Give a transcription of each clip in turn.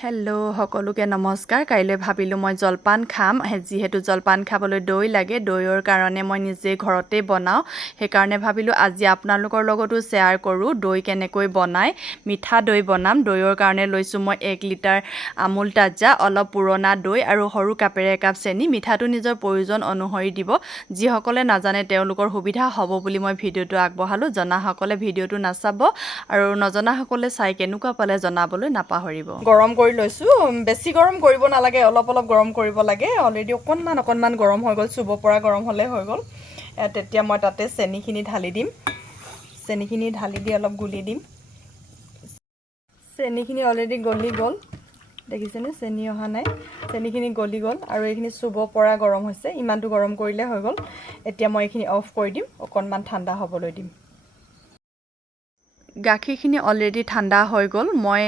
Hello' সকলোকে নমস্কাৰ। কাইলৈ ভাবিলোঁ মই জলপান খাম, যিহেতু জলপান খাবলৈ দৈ লাগে। দৈৰ কাৰণে মই নিজে ঘৰতে বনাওঁ, সেইকাৰণে ভাবিলোঁ আজি আপোনালোকৰ লগতো শ্বেয়াৰ কৰোঁ দৈ কেনেকৈ বনায়। মিঠা দৈ বনাম। দৈৰ কাৰণে লৈছোঁ মই 1 লিটাৰ আমুল তাজা, অলপ পুৰণা দৈ আৰু সৰু কাপেৰে একাপ চেনি। মিঠাটো নিজৰ প্ৰয়োজন অনুসৰি দিব। যিসকলে নাজানে তেওঁলোকৰ সুবিধা হ'ব বুলি মই ভিডিঅ'টো আগবঢ়ালোঁ। জনাসকলে ভিডিঅ'টো নাচাব আৰু নজনাসকলে চাই কেনেকুৱা পালে জনাবলৈ নাপাহৰিব। গৰম কৰি লৈছোঁ। বেছি গৰম কৰিব নালাগে, অলপ অলপ গৰম কৰিব লাগে। অলৰেডি অকণমান গৰম হৈ গ'ল, চুব পৰা গৰম হ'লে হৈ গ'ল। তেতিয়া মই তাতে চেনিখিনি ঢালি দিম। চেনিখিনি ঢালি দি অলপ গুলি দিম। চেনিখিনি অলৰেডি গলি গ'ল, দেখিছেনে? চেনি অহা নাই, চেনিখিনি গলি গ'ল আৰু এইখিনি চুব পৰা গৰম হৈছে। ইমানটো গৰম কৰিলে হৈ গ'ল। এতিয়া মই এইখিনি অফ কৰি দিম, অকণমান ঠাণ্ডা হ'বলৈ দিম। গাখীৰখিনি অলৰেডি ঠাণ্ডা হৈ গ'ল। মই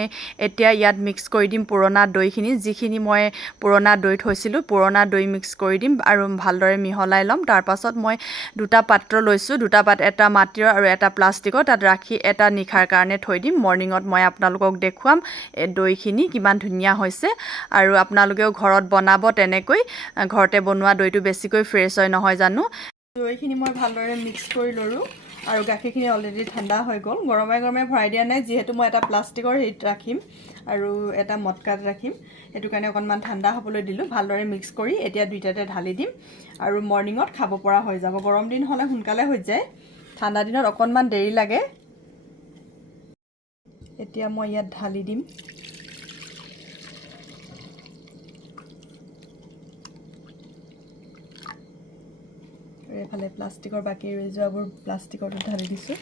এতিয়া ইয়াত মিক্স কৰি দিম পুৰণা দৈখিনি, যিখিনি মই পুৰণা দৈ থৈছিলোঁ। পুৰণা দৈ মিক্স কৰি দিম আৰু ভালদৰে মিহলাই ল'ম। তাৰপাছত মই 2টা পাত্ৰ লৈছোঁ, 2টা পাত্ৰ, এটা মাটিৰ আৰু এটা প্লাষ্টিকৰ, তাত ৰাখি এটা নিশাৰ কাৰণে থৈ দিম। মৰ্ণিঙত মই আপোনালোকক দেখুৱাম দৈখিনি কিমান ধুনীয়া হৈছে। আৰু আপোনালোকেও ঘৰত বনাব তেনেকৈ। ঘৰতে বনোৱা দৈটো বেছিকৈ ফ্ৰেছ হয় নহয় জানো। দৈখিনি মই ভালদৰে মিক্স কৰি ল'লোঁ আৰু গাখীৰখিনি অলৰেডি ঠাণ্ডা হৈ গ'ল। গৰমে গৰমে ভৰাই দিয়া নাই, যিহেতু মই এটা প্লাষ্টিকৰ হেৰিত ৰাখিম আৰু এটা মটকাত ৰাখিম, সেইটো কাৰণে অকণমান ঠাণ্ডা হ'বলৈ দিলোঁ। ভালদৰে মিক্স কৰি এতিয়া 2টাতে ঢালি দিম আৰু মৰ্ণিঙত খাব পৰা হৈ যাব। গৰম দিন হ'লে সোনকালে হৈ যায়, ঠাণ্ডা দিনত অকণমান দেৰি লাগে। এতিয়া মই ইয়াত ঢালি দিম। এইফালে প্লাষ্টিকৰ বাকী ৰৈ যোৱাবোৰ প্লাষ্টিকতো ঢালি দিছোঁ।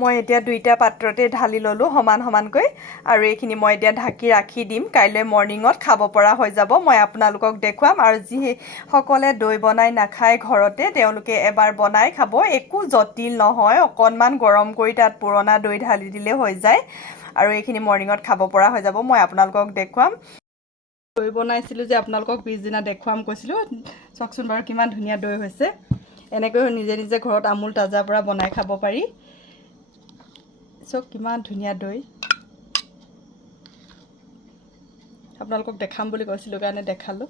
মই এতিয়া 2টা পাত্ৰতে ঢালি ল'লোঁ সমান সমানকৈ আৰু এইখিনি মই এতিয়া ঢাকি ৰাখি দিম। কাইলৈ মৰ্ণিঙত খাব পৰা হৈ যাব। মই আপোনালোকক দেখুৱাম আৰু যিসকলে দৈ বনাই নাখায় ঘৰতে, তেওঁলোকে এবাৰ বনাই খাব। একো জটিল নহয়, অকণমান গৰম কৰি তাত পুৰণা দৈ ঢালি দিলে হৈ যায় আৰু এইখিনি মৰ্ণিঙত খাব পৰা হৈ যাব। মই আপোনালোকক দেখুৱাম। দৈ বনাইছিলোঁ যে আপোনালোকক পিছদিনা দেখুৱাম কৈছিলোঁ। চাওকচোন বাৰু কিমান ধুনীয়া দৈ হৈছে। এনেকৈ নিজে নিজে ঘৰত আমুল তাজাৰ পৰা বনাই খাব পাৰি। চাওক কিমান ধুনীয়া দৈ। আপোনালোকক দেখাম বুলি কৈছিলোঁ কাৰণে দেখালোঁ।